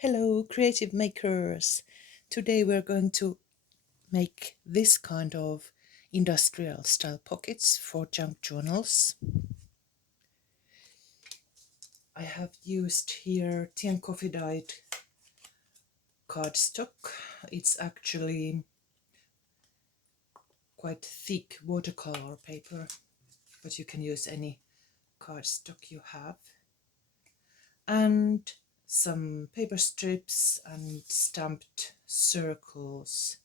Hello, creative makers! Today we're going to make this kind of industrial style pockets for junk journals. I have used here tea and coffee dyed cardstock. It's actually quite thick watercolor paper, but you can use any cardstock you have. And some paper strips and stamped circles,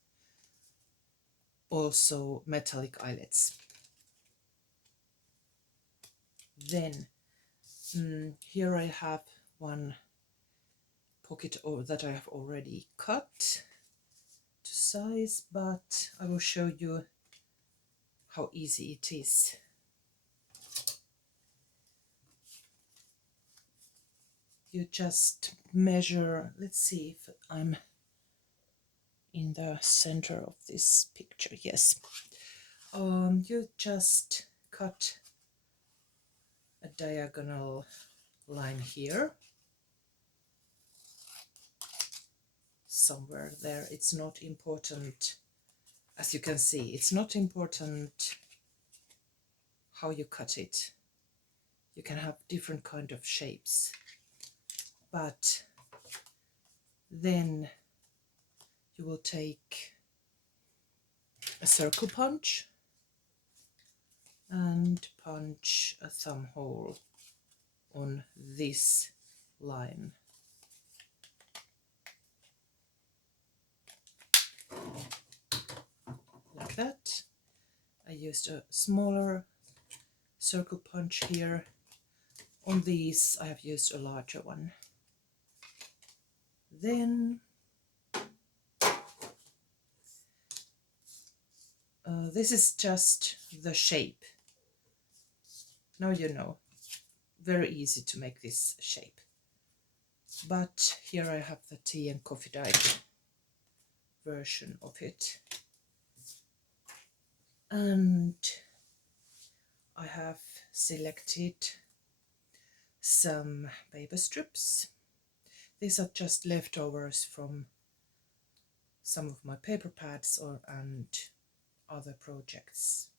also metallic eyelets. Then here I have one pocket that I have already cut to size, but I will show you how easy it is. You just measure, let's see if I'm in the center of this picture. Yes. You just cut a diagonal line here, somewhere there. It's not important, as you can see, it's not important how you cut it. You can have different kind of shapes, but then you will take a circle punch and punch a thumb hole on this line. Like that. I used a smaller circle punch here. On these I have used a larger one. Then this is just the shape. Now you know. Very easy to make this shape. But here I have the tea and coffee dyed version of it. And I have selected some paper strips. These are just leftovers from some of my paper pads and other projects.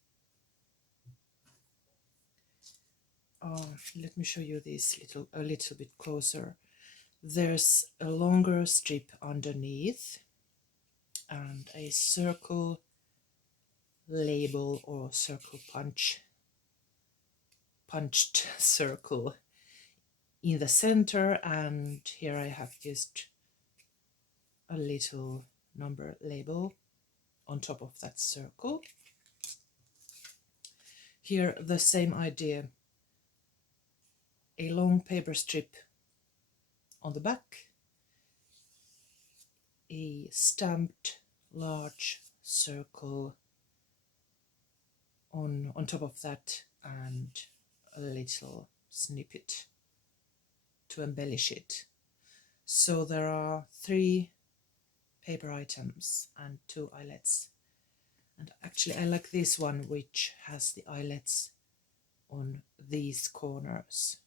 Let me show you this a little bit closer. There's a longer strip underneath and a circle label or circle punched circle in the center, and here I have used a little number label on top of that circle. Here the same idea, a long paper strip on the back, a stamped large circle on top of that, and a little snippet to embellish it. So there are 3 paper items and 2 eyelets. And actually I like this one, which has the eyelets on these corners.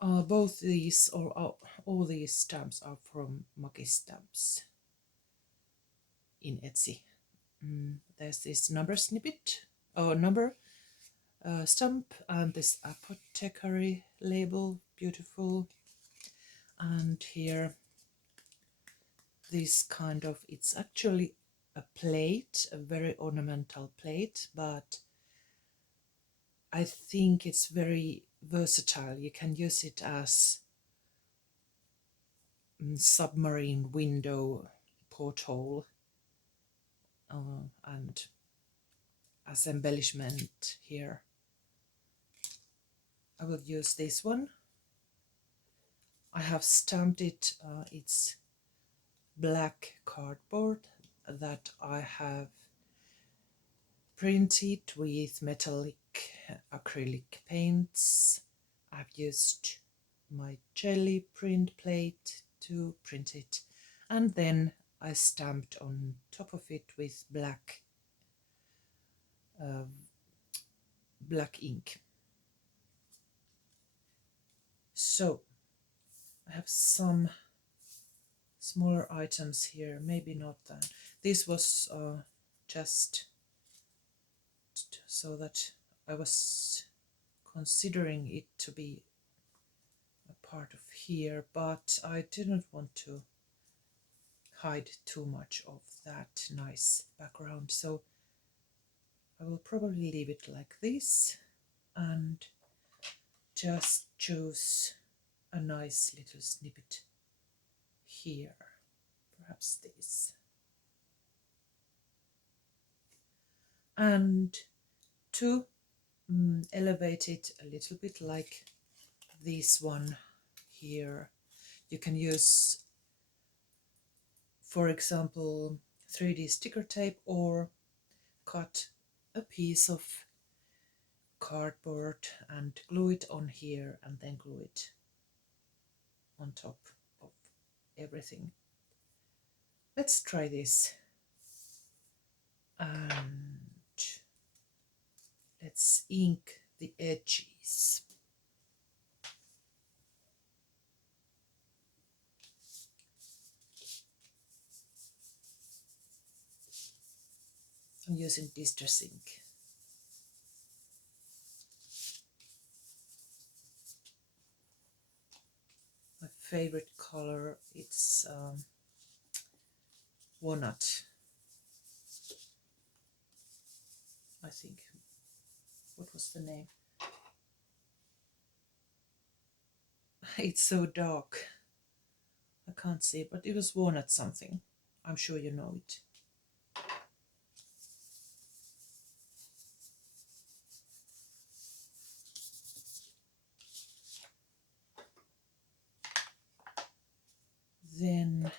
Both these, or all these stamps are from Maki Stamps in Etsy. There's this number snippet, or number stamp, and this apothecary label, beautiful. And here this kind of, it's actually a plate, a very ornamental plate, but I think it's very versatile. You can use it as submarine window porthole and as embellishment here. I will use this one. I have stamped it, it's black cardboard that I have printed with metallic acrylic paints. I've used my jelly print plate to print it, and then I stamped on top of it with black ink. So I have some smaller items here, maybe not that. This was just so that I was considering it to be a part of here, but I didn't want to hide too much of that nice background, so I will probably leave it like this and just choose a nice little snippet here, perhaps this, and to elevate it a little bit like this one here, you can use, for example, 3D sticker tape, or cut a piece of cardboard and glue it on here and then glue it on top of everything. Let's try this and let's ink the edges. I'm using distress ink. My favorite color, it's walnut, I think. What was the name? It's so dark, I can't see it, but it was walnut something. I'm sure you know it. Then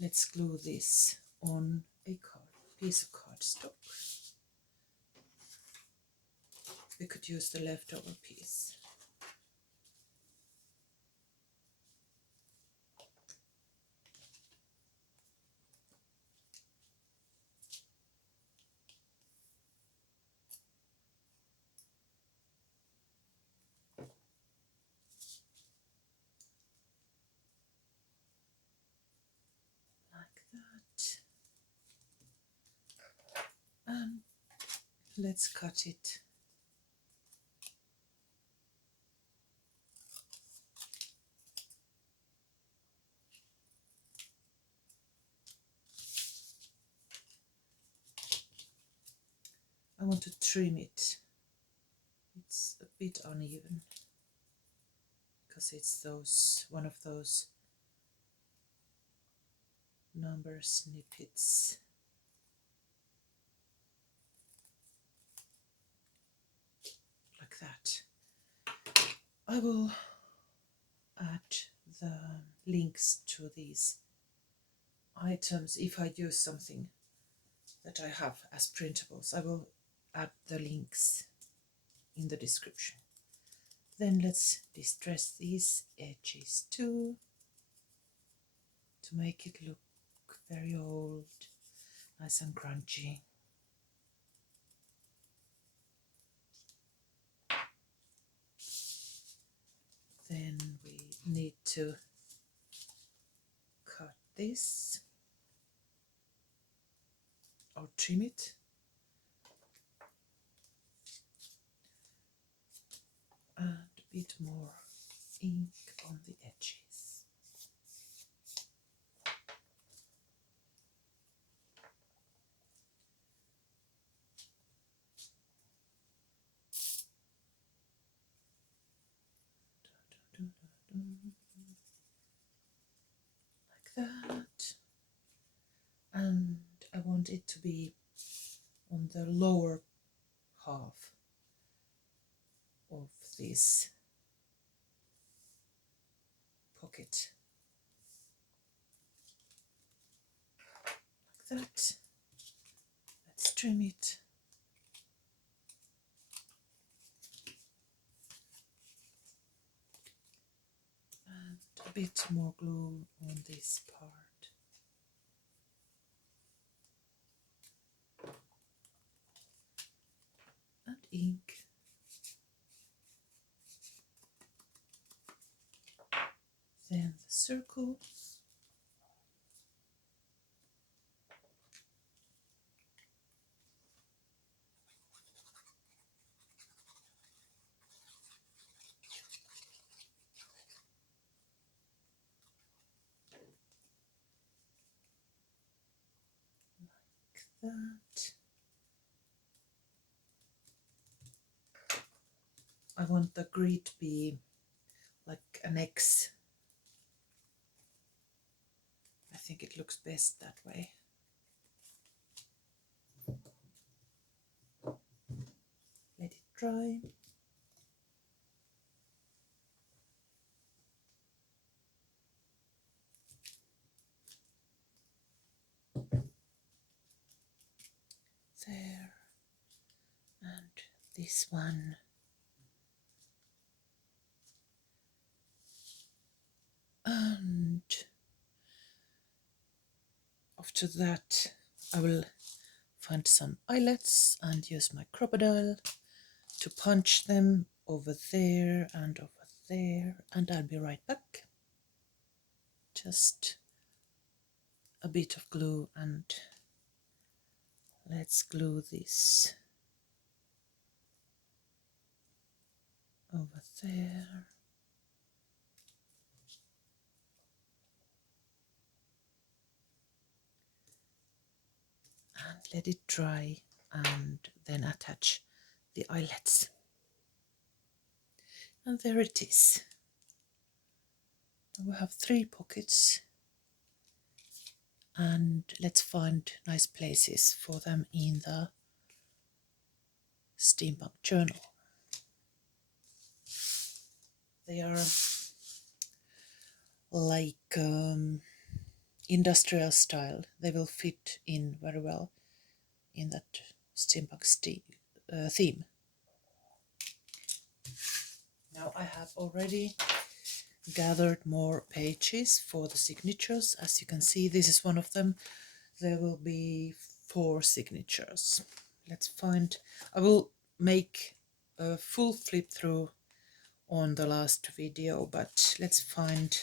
let's glue this on a piece of cardstock. We could use the leftover piece. Like that. And let's cut it. I want to trim it. It's a bit uneven because it's one of those number snippets. Like that. I will add the links to these items. If I use something that I have as printables, I will add the links in the description. Then let's distress these edges too, to make it look very old, nice and crunchy. Then we need to cut this or trim it. And a bit more ink on the edges. Like that. And I want it to be on the lower half of this pocket. Like that. Let's trim it. And a bit more glue on this part. And ink. Then the circle. Like that. I want the grid to be like an X. I think it looks best that way. Let it dry. There. And this one. And after that I will find some eyelets and use my crocodile to punch them over there and over there, and I'll be right back. Just a bit of glue and let's glue this over there. And let it dry and then attach the eyelets. And there it is. Now we have 3 pockets, and let's find nice places for them in the Steampunk journal. They are like industrial style. They will fit in very well in that steampunk theme. Now I have already gathered more pages for the signatures. As you can see, this is one of them. There will be 4 signatures. Let's find, I will make a full flip through on the last video, but let's find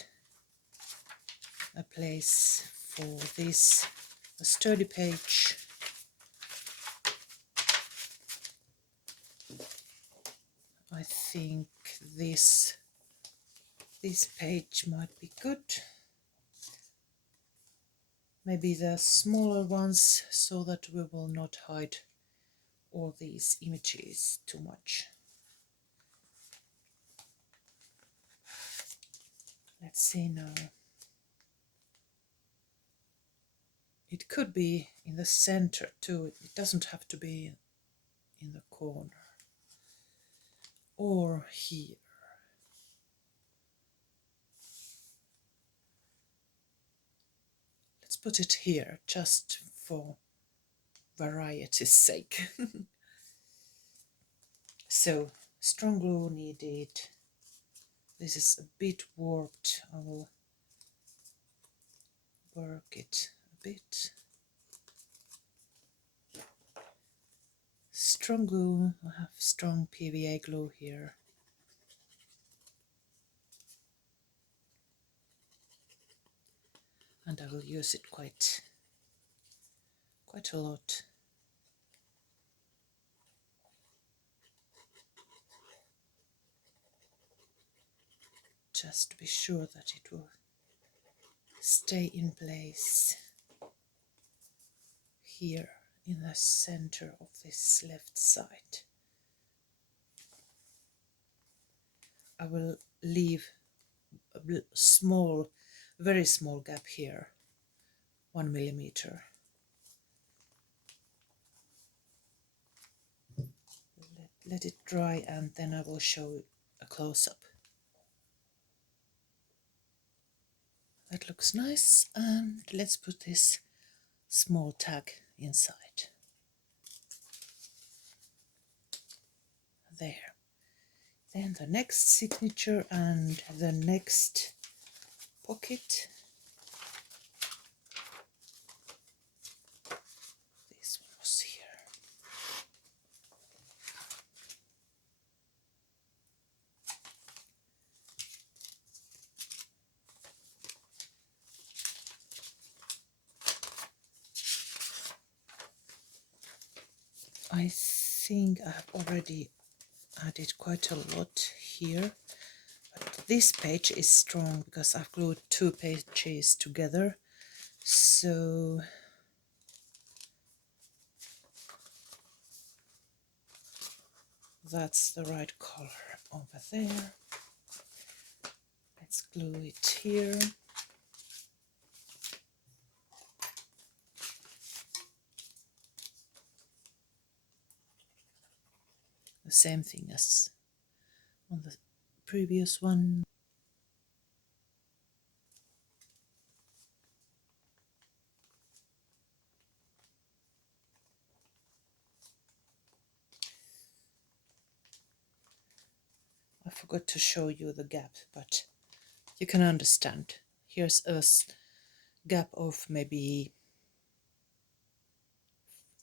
a place for this, a sturdy page. I think this page might be good. Maybe the smaller ones, so that we will not hide all these images too much. Let's see now. It could be in the center too. It doesn't have to be in the corner. Or here. Let's put it here, just for variety's sake. So, strong glue needed. This is a bit warped. I will work it a bit. Strong glue. I have strong PVA glue here. And I will use it quite a lot. Just to be sure that it will stay in place here in the center of this left side. I will leave a small, very small gap here, 1 millimeter. Let it dry, and then I will show a close-up. That looks nice, and let's put this small tag inside. There. Then the next signature and the next pocket. This one was here. I think I have already added quite a lot here, but this page is strong because I've glued 2 pages together, so that's the right color over there. Let's glue it here. The same thing as on the previous one. I forgot to show you the gap, but you can understand. Here's a gap of maybe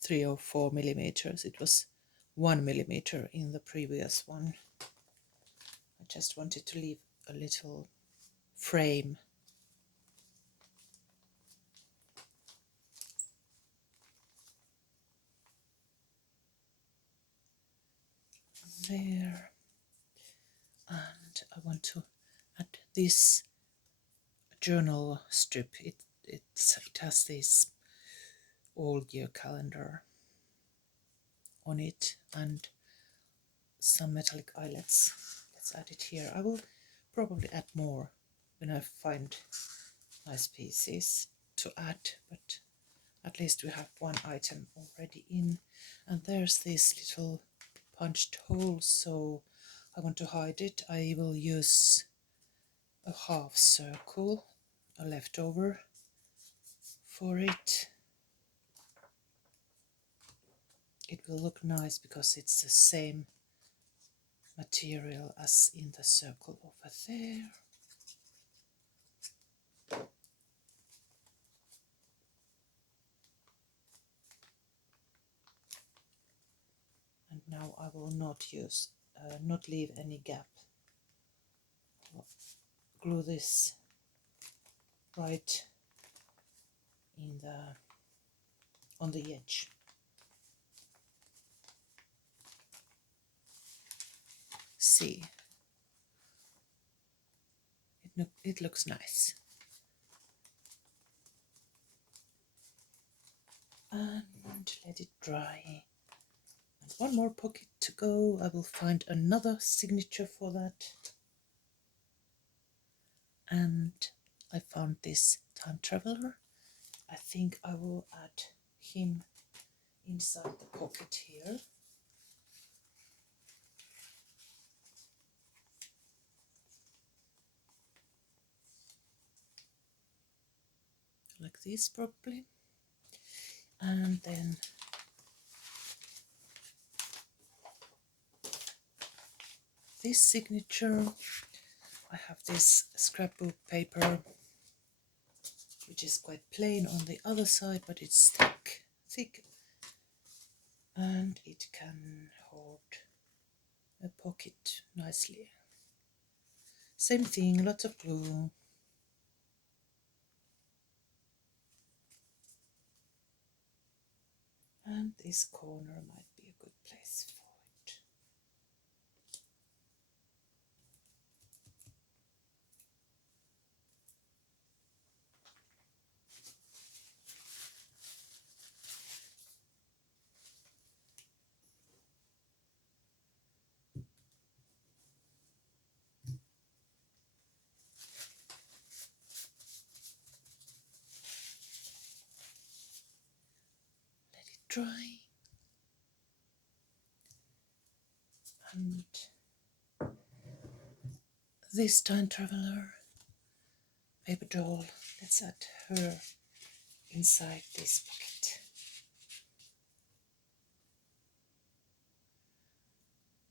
3 or 4 millimeters. It was 1 millimeter in the previous one. I just wanted to leave a little frame. There. And I want to add this journal strip. It has this all-year calendar on it and some metallic eyelets. Let's add it here. I will probably add more when I find nice pieces to add, but at least we have one item already in. And there's this little punched hole, so I want to hide it. I will use a half circle, a leftover for it. It will look nice because it's the same material as in the circle over there. And now I will not leave any gap. I'll glue this right on the edge. See, it looks nice. And let it dry. And one more pocket to go. I will find another signature for that. And I found this time traveler. I think I will add him inside the pocket here. Like this probably. And then this signature. I have this scrapbook paper, which is quite plain on the other side, but it's thick, and it can hold a pocket nicely. Same thing, lots of glue. And this corner might be a good place for it. Let it dry. And this time traveler paper doll, let's add her inside this pocket.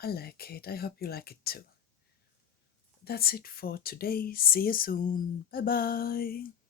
I like it. I hope you like it too. That's it for today. See you soon. Bye bye.